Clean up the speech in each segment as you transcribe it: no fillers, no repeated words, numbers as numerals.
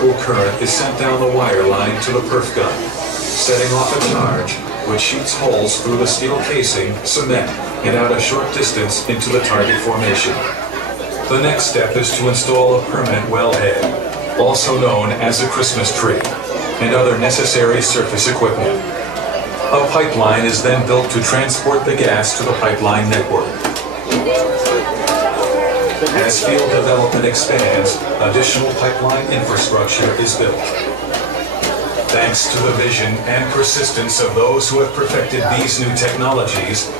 electrical current is sent down the wire line to the perf gun, setting off a charge which shoots holes through the steel casing, cement, and out a short distance into the target formation. The next step is to install a permanent wellhead, also known as a Christmas tree, and other necessary surface equipment. A pipeline is then built to transport the gas to the pipeline network. As field development expands, additional pipeline infrastructure is built. Thanks to the vision and persistence of those who have perfected these new technologies,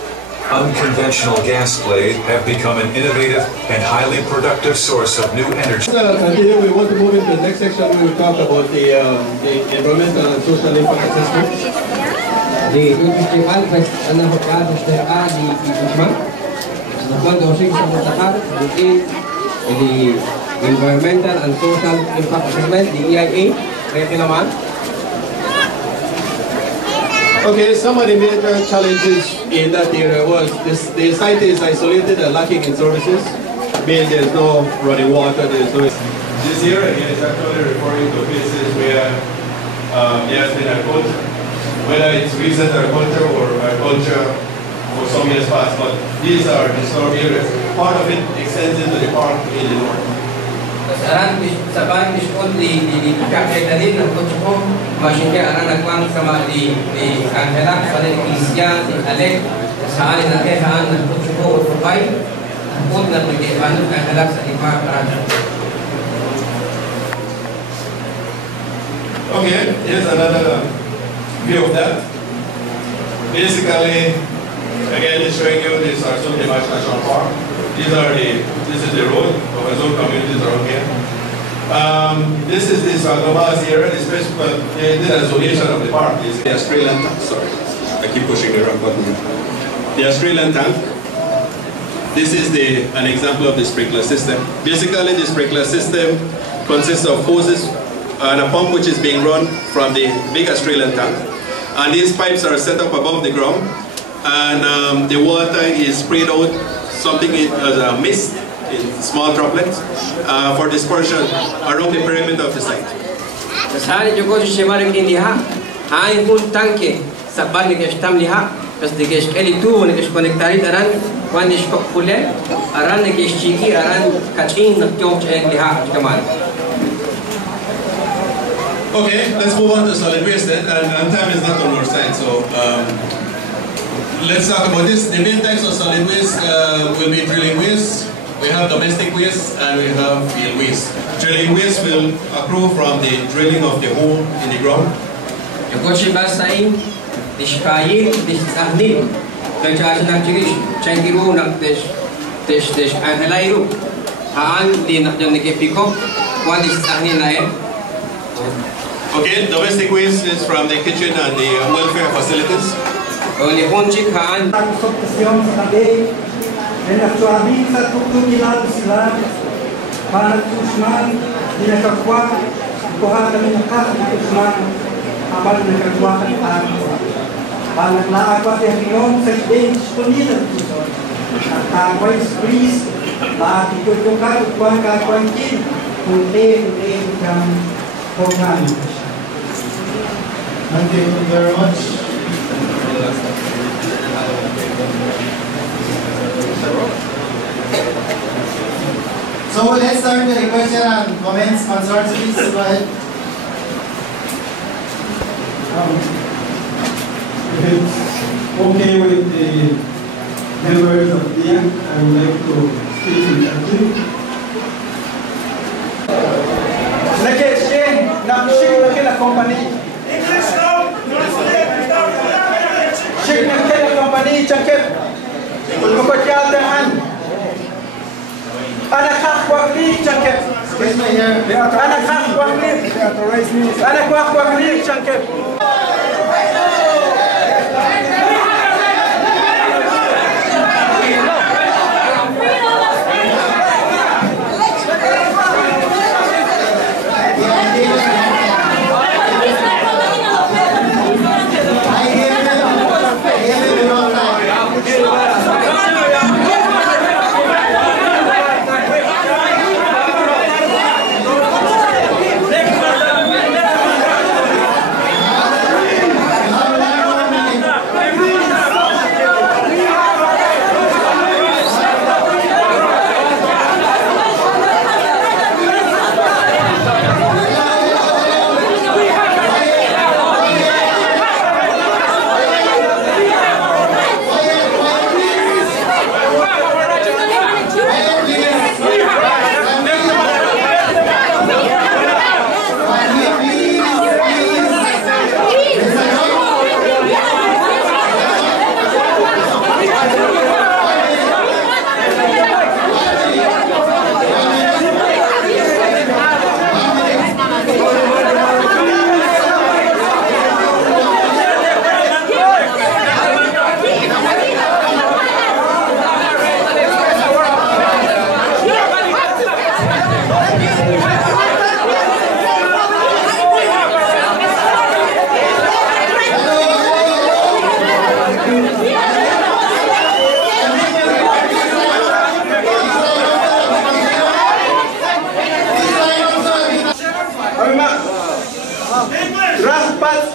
unconventional gas blades have become an innovative and highly productive source of new energy. Continue, we want to move into the next section. We will talk about the environmental and social impact assessment. The festival أنه قاعد اشتراء لإجماع نقول دوشين سموتها the environmental and social impact assessment the EIA rekilaman. Okay, some of the major challenges in that area was the site is isolated and lacking in services. Meaning there's no running water, there's no. This here again is actually referring to places where there has been agriculture. Whether it's recent agriculture or agriculture for some years past, but these are disturbed areas. Part of it extends into the park in the north. Sekarang sabay diskon di kakek tadi nak kau macam dia anak kuang sama di kantor pada Indonesia di Alek sehari nanti sehari nak kau berbaik pun nak pergi anu kantor di park. Okay, here's another view of that. Basically, again, it's showing you this Arzon National Park. This is the road of Arzon communities around here. This is the Sagamaz area. They did a zonation of the park. The Australian tank. Sorry, I keep pushing the wrong button. The Australian tank. This is an example of the sprinkler system. Basically, the sprinkler system consists of hoses and a pump which is being run from the big Australian tank. And these pipes are set up above the ground, and the water is sprayed out, something as a mist, in small droplets, for dispersion around the perimeter of the site. Sehari juga sebarang ini hanya pun tangke sabal ni kestam liha, kes diges elitu ni kes konektari aran, wan ni skop pule, aran ni kes ciki, aran kacing nak jauh liha kaman. Okay, let's move on to solid waste then, and time is not on our side, so let's talk about this. The main types of solid waste will be drilling waste, we have domestic waste, and we have field waste. Drilling waste will accrue from the drilling of the hole in the ground. Yung kotse basahin, diskayin, disahnin, kaya nak ciri cengkiru nak tes anhelairu, haan di nak jang nikepiko, wan disahnin lain. Okay, domestic waste is from the kitchen and the welfare facilities. Oleh kunci haan. Konsultasyon sa tabi, nagsuabi sa tutukilan sila, para tusman, dinakakwa, kuha kami tusman, abal nakakwa kan para naakwa sa hiyon sa bench kunila tuson. At kakway squeeze, lahat itutukar, kuha kakway kin, kunti kang program. Thank you very much. So let's start with the question and comments, concerns, please go ahead. It's okay with the members of the EIA, I would like to speak in Turkish. La compagnie. Check la compagnie, check it. Anak hak wakli check it. Anak hak wakli. Anak hak wakli check it.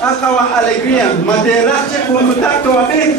akawa alegria, maderache kumutato wapi?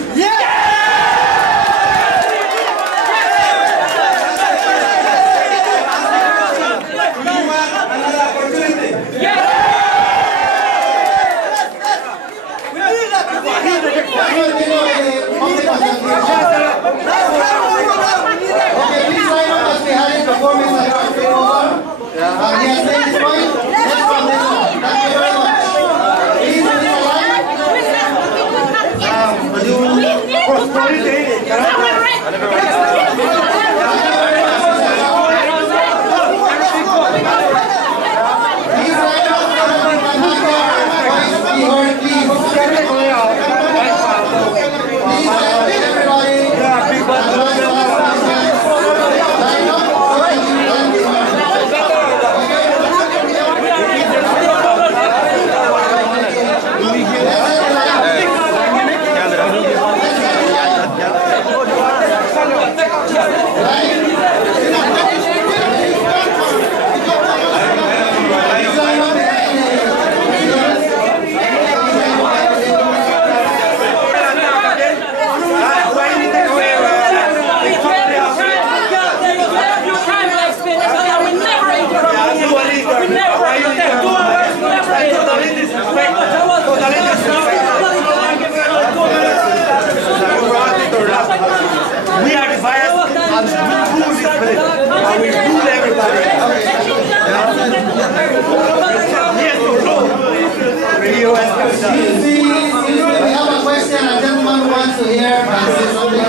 We are divided and we rule this place. And we rule everybody. Yes, we have a question. A gentleman who wants to hear and say something.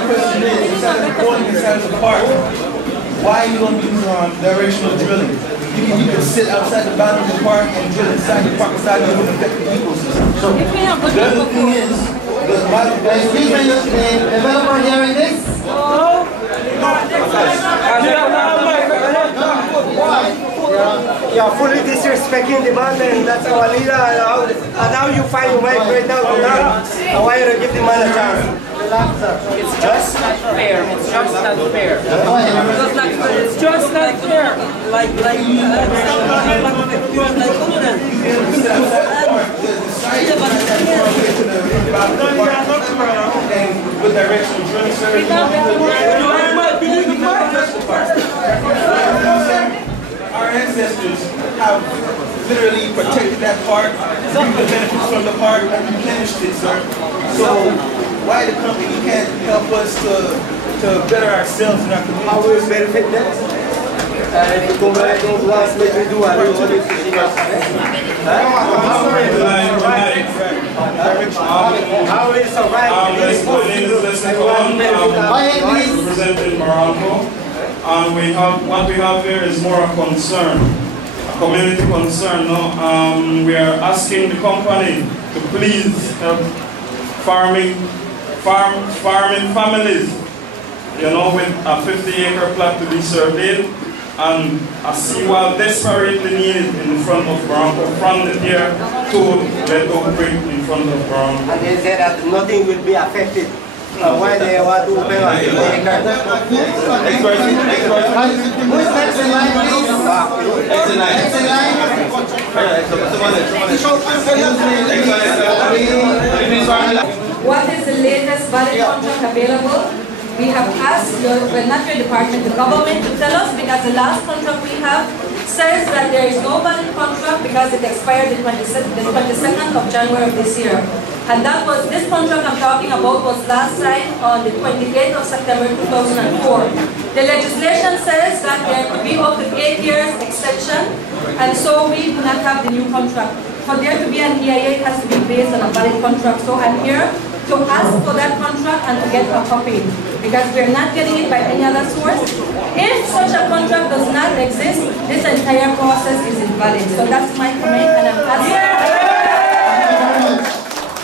Why you don't use directional drilling? You can sit outside the boundary of the park and drill inside the park inside and it would affect the ecosystem. So the other thing is, excuse me, the developer hearing this? You are fully disrespecting the man, and that's our leader. And how you find your way right now to that? I want you to give the man a chance. It's just not fair. It's just not fair. It's just not fair. Like with directional drilling service. Our ancestors have literally protected that park, reaped the benefits from the park, and replenished it, sir. So why the company can't help us to better ourselves in our community? How will benefit that? How will survive? Representing Morocco. And what we have here is more a concern, a community concern. No? We are asking the company to please help farming families, you know, with a 50-acre plot to be surveyed and a seawall desperately needed in front of Morocco, from the pier to let go break in front of Morocco. And they said that nothing will be affected. Why they want to open a Who is next in line, please? Next in line. What is the latest valid contract available? We have asked not your department, the government, to tell us, because the last contract we have says that there is no valid contract because it expired the 22nd of January of this year. And that was, this contract I'm talking about was last signed on the 28th of September 2004. The legislation says that there could be up to 8 years extension, and so we do not have the new contract. For there to be an EIA, it has to be based on a valid contract. So I'm here to ask for that contract and to get a copy, because we're not getting it by any other source. If such a contract does not exist, this entire process is invalid. So that's my comment, and I'm asking.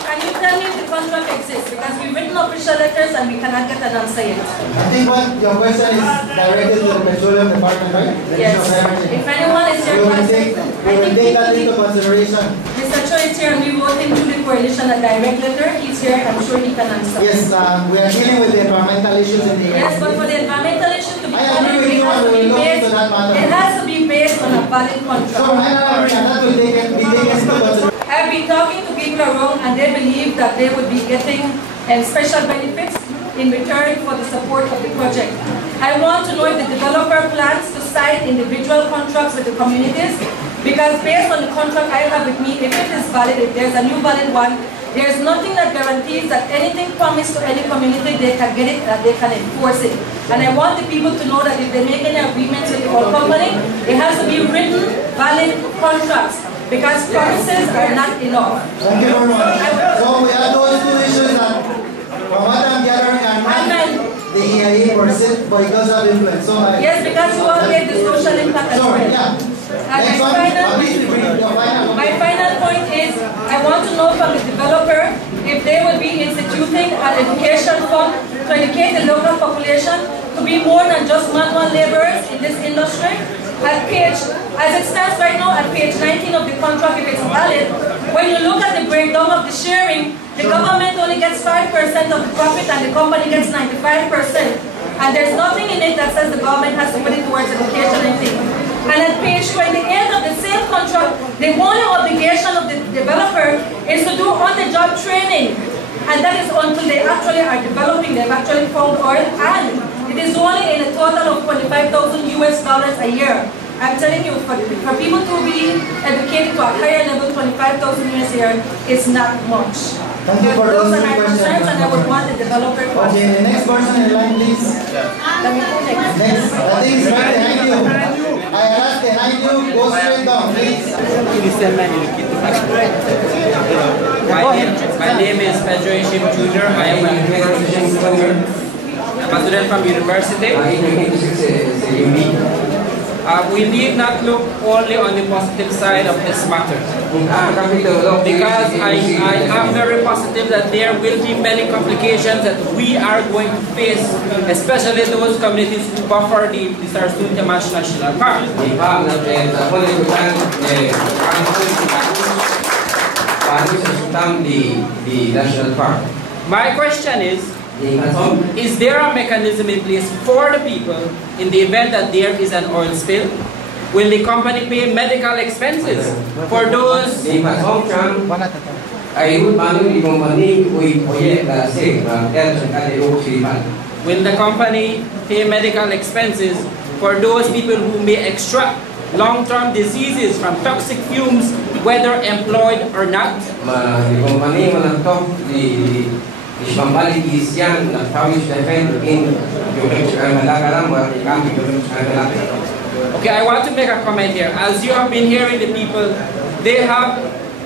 Can you tell me if the contract exists? Because we've written official letters and we cannot get an answer yet. I think what your question is directed to the Petroleum Department, right? Yes. If anyone is here, we will take that into consideration. Mr. Cho is here and we will take to the coalition a direct letter. He's here, I'm sure he can answer. Yes, we are dealing with the environmental issues in the area. Yes, but for the environmental issue to be valid, it has to be based on a valid contract. So, that will be taken into consideration. I've been talking to people around they believe that they would be getting special benefits in return for the support of the project. I want to know if the developer plans to sign individual contracts with the communities, because based on the contract I have with me, if it is valid, if there's a new valid one, there's nothing that guarantees that anything promised to any community, they can get it, that they can enforce it. And I want the people to know that if they make any agreements with the oil company, it has to be written, valid contracts, because promises are not enough. Thank you very much. So we have those two issues that, from what I'm gathering, are not the EIA percent because of influence. So yes, because you all gave the social impact as well. Yeah. And my final point is, I want to know from the developer if they will be instituting an education fund to educate the local population to be more than just manual laborers in this industry. At page, as it stands right now, at page 19 of the contract, if it's valid, when you look at the breakdown of the sharing, the government only gets 5% of the profit and the company gets 95%. And there's nothing in it that says the government has to put it towards education and things. And at page 28 of the same contract, the only obligation of the developer is to do on-the-job training. And that is until they actually are developing, they've actually found oil, and it is only in a total of $25,000 US a year. I'm telling you, for people to be educated to a higher level, $25,000 US a year is not much. Thank you for those those are my concerns, and I would want the developer to... Okay, the next person in line, please. Next, I think it's right behind you. I ask behind you, go straight down, please. My name is Pedro Ishim Jr. I am a student from university. We need not look only on the positive side of this matter, because I am very positive that there will be many complications that we are going to face, especially those communities who buffer the Sarsuni National Park. The national park. My question is there a mechanism in place for the people in the event that there is an oil spill? Will the company pay medical expenses for those? Will the company pay medical expenses for those people who may extract long-term diseases from toxic fumes, whether employed or not? Okay, I want to make a comment here. As you have been hearing the people, they have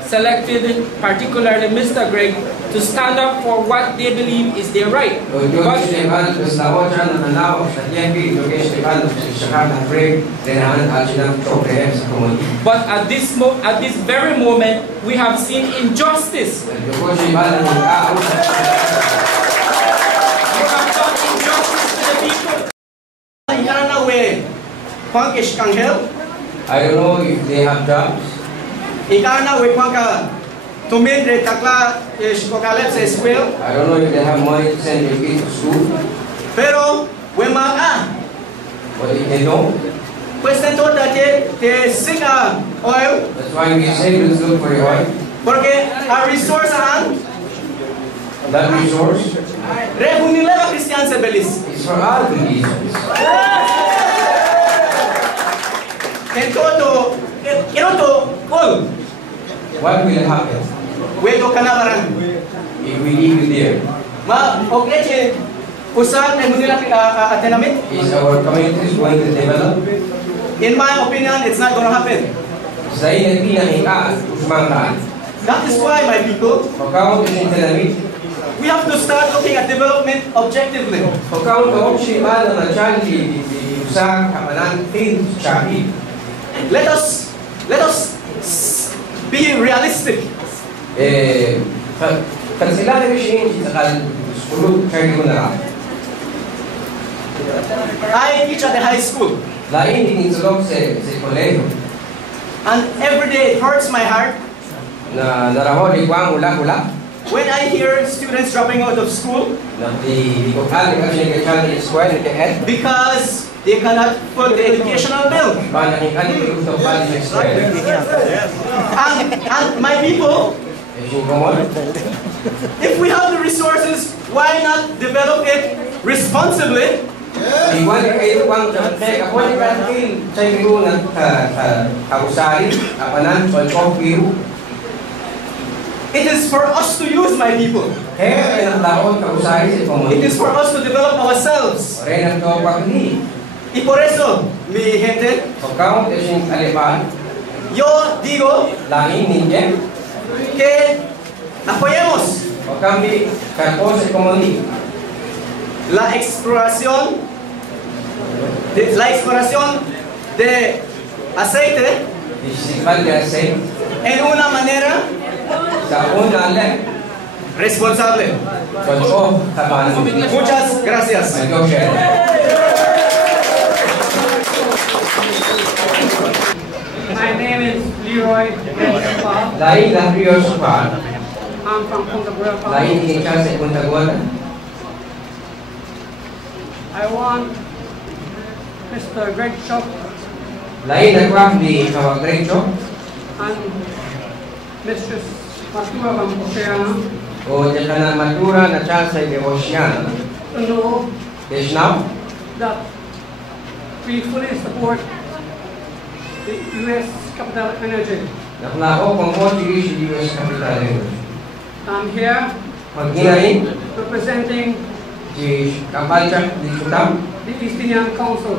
selected, particularly Mr. Greg, to stand up for what they believe is their right. But at this very moment, we have seen injustice. You have done injustice to the people. I don't know if they have jobs. I don't know if they have money to send their kids to school. But if they don't, that's why we say let's look for the oil. That resource is for all Belizeans. What will happen if we leave it there? Is our communities going to develop? In my opinion, it's not going to happen. That is why, my people, we have to start looking at development objectively. Let us be realistic. I teach at the high school. And every day it hurts my heart when I hear students dropping out of school because they cannot put the educational bill. And my people, If we have the resources, why not develop it responsibly? It is for us to use, my people. It is for us to develop ourselves. Y por eso, mi gente, yo digo que apoyemos la exploración de aceite en una manera responsable. Muchas gracias. My name is Leroy. I'm from Punta Gorda. I want Mr. Greg Chop and Mistress Matura from Oceana to know that we fully support the U.S. Capital Energy. I'm here representing the East Indian Council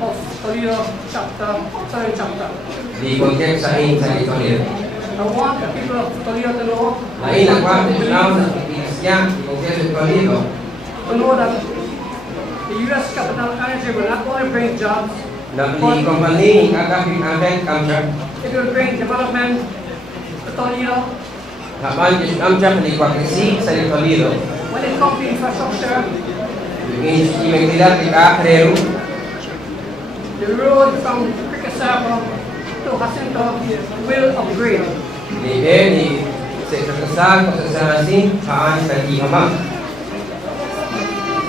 of Toledo chapter, Southern chapter. I want the people of Toledo to know that the U.S. Capital Energy will not only bring jobs, but it will bring development to Toledo. When it comes to infrastructure, the road from Crickasaba to Jacinto will upgrade.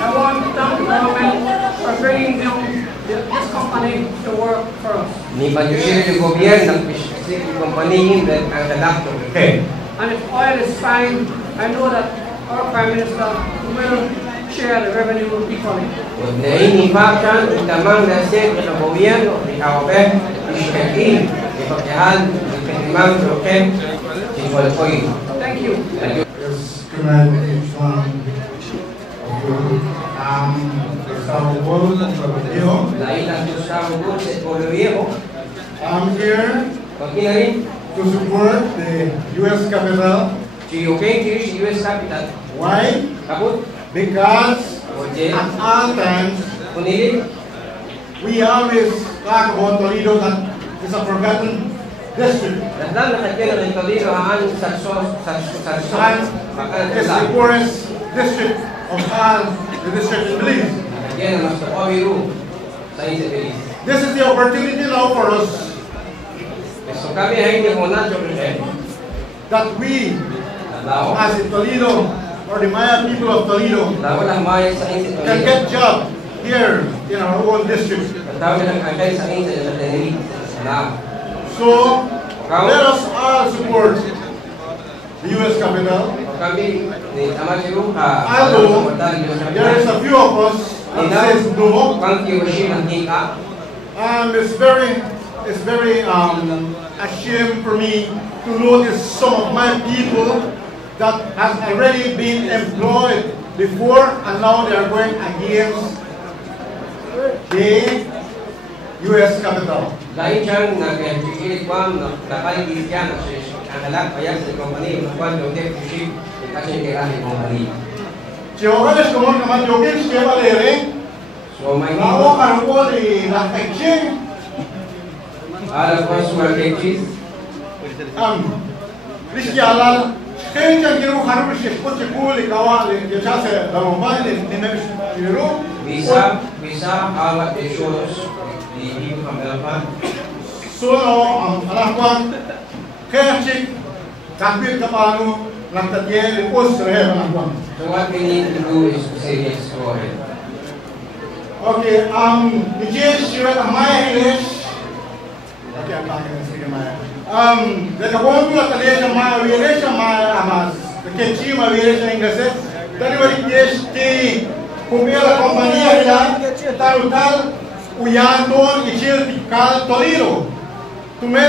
I want to thank the government for bringing this company to work for us. And if oil is fine, I know that our Prime Minister will share the revenue equally. Thank you. Yes, good night, each one of you. I'm here to support the U.S. Capital. Why? Because at all times we always talk about Toledo that is a forgotten district. And it's the poorest district of all the districts in Belize. This is the opportunity now for us that we, as in Toledo, or the Maya people of Toledo, can get jobs here in our own district. So, let us all support the U.S. Capital. Although there is a few of us that says no, it's very a shame for me to notice some of my people that has already been employed before and now they are going against the U.S. Capital. So what we need to do is to say yes, go ahead. Okay, the Jewish, my English, can't talk in the Swedish Maya. There's a one more relation Maya, relation Maya, Amas, the Kenchima relation English. Delivery case, the Kumela Company, Tarutal, Uyanton, Ichil, Tikal, Toledo. To me,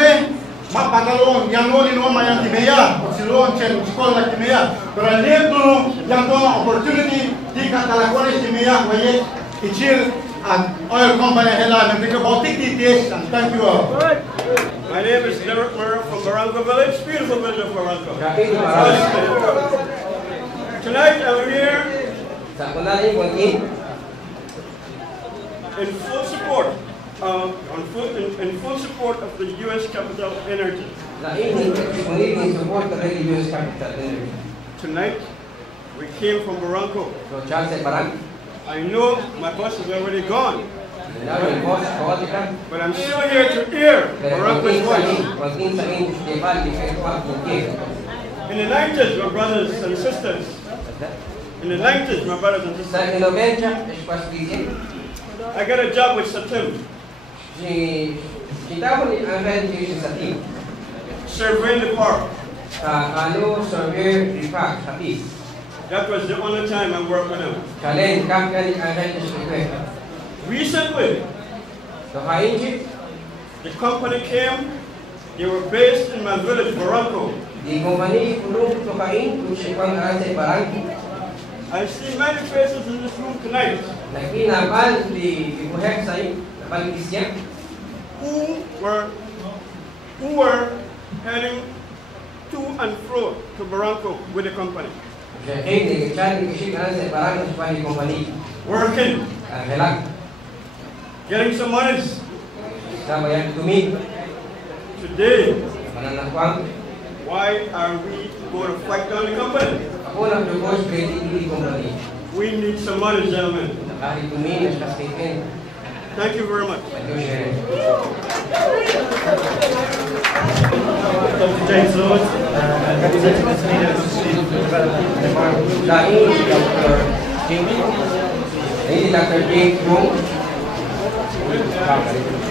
Mapatalon, Yanoni, no Mayan Timea, Silon, Chen, Scholar Timea, but I live to Yanton opportunity, Tikatalakonis Timea, Wayet, Ichil, and oil company Hela, and think about it, and thank you all. My name is Derek Murray from Barranco Village, beautiful village of Barranco. Tonight I'm here in full support in full support of the U.S. Capital Energy. Tonight we came from Barranco. I know my boss is already gone, but I'm still here to hear Barranco's voice. In the 90s, my brothers and sisters. In the 90s, my brothers and sisters. I got a job with Satim. Surveying the park. That was the only time I worked with them. Recently, the company came. They were based in my village, Barranco. I see many faces in this room tonight who were heading to and fro to Barranco with the company. Working, getting some money. Today, why are we going to fight down the company? We need some money, gentlemen. Thank you very much. Dr. James Lord, representing the Toledo Institute for Development and Environment.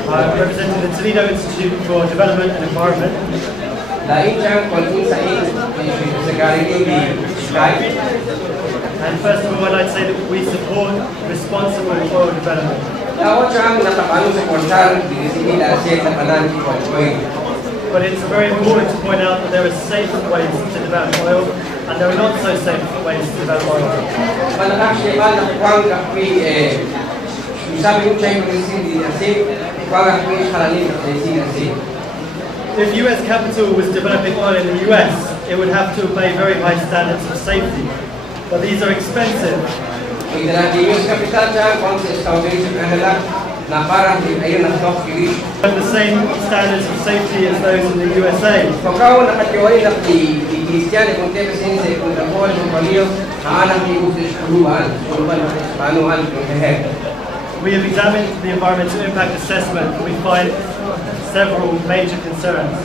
I'm representing the Toledo Institute for Development and Environment. And first of all, I'd like to say that we support responsible oil development. But it's very important to point out that there are safe ways to develop oil, and there are not so safe ways to develop oil. If US capital was developing oil in the US, it would have to obey very high standards of safety. But these are expensive. And the same standards of safety as those in the USA. We have examined the environmental impact assessment and we find several major concerns.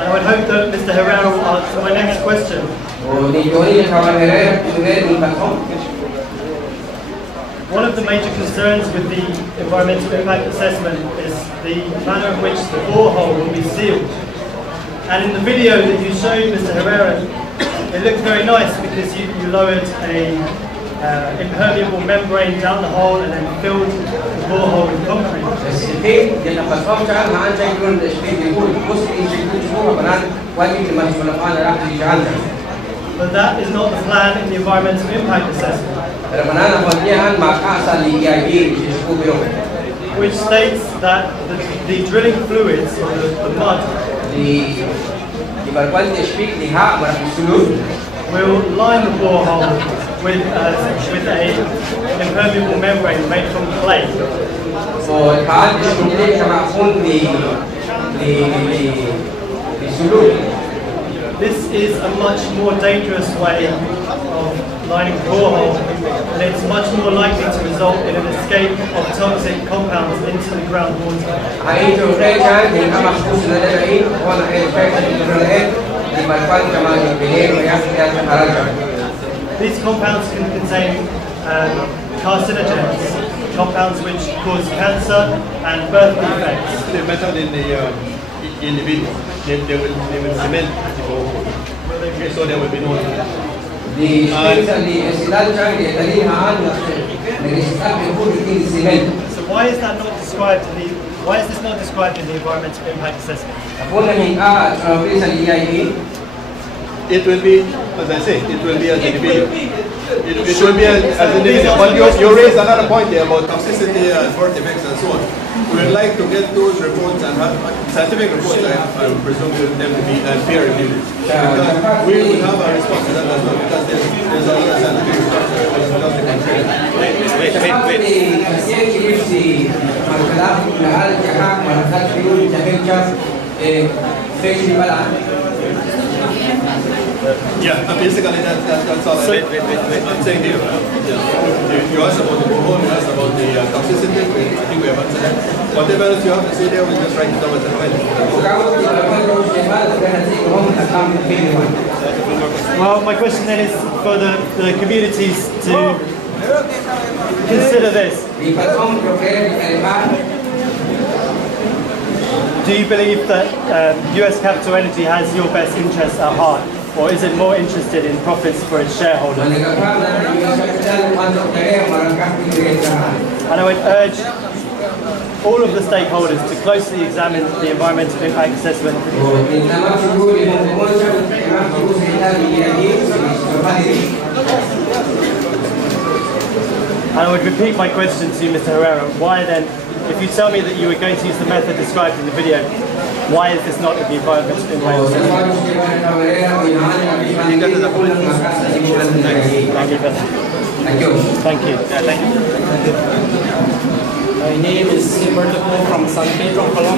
I would hope that Mr. Herrera will answer my next question. One of the major concerns with the environmental impact assessment is the manner in which the borehole will be sealed. And in the video that you showed, Mr. Herrera, it looked very nice because you lowered a impermeable membrane down the hole and then filled the borehole with concrete. But that is not the plan in the environmental impact assessment, which states that the drilling fluids, or the mud, will line the borehole with an impermeable membrane made from clay. This is a much more dangerous way of lining the borehole, and it's much more likely to result in an escape of toxic compounds into the groundwater. These compounds can contain carcinogens, compounds which cause cancer and birth defects. The method in the video, they will cement the borehole. Okay, so there will be no So why is that not described in the environmental impact assessment? It will be, as I say, it will be as individual. It will be as individual. But you raised another point there about toxicity and birth defects and so on. We would like to get those reports and have scientific reports, I presume them to be peer reviewed. Because we will have a response to that as well, because there's a lot of scientific research that does the contrary. Yeah, basically that's all. So, I'm saying here. You asked about the borehole, you asked about the toxicity. I think we have answered that. Whatever else you have to say there, we'll just write it down as a comment. Well, my question then is for the communities to consider this. Do you believe that US Capital Energy has your best interests at heart, or is it more interested in profits for its shareholders? And I would urge all of the stakeholders to closely examine the environmental impact assessment. And I would repeat my question to you, Mr. Herrera. Why then, if you tell me that you were going to use the method described in the video, why is this not in the environmental impact assessment? Thank you. My name is Silberto from San Pedro, Colombia.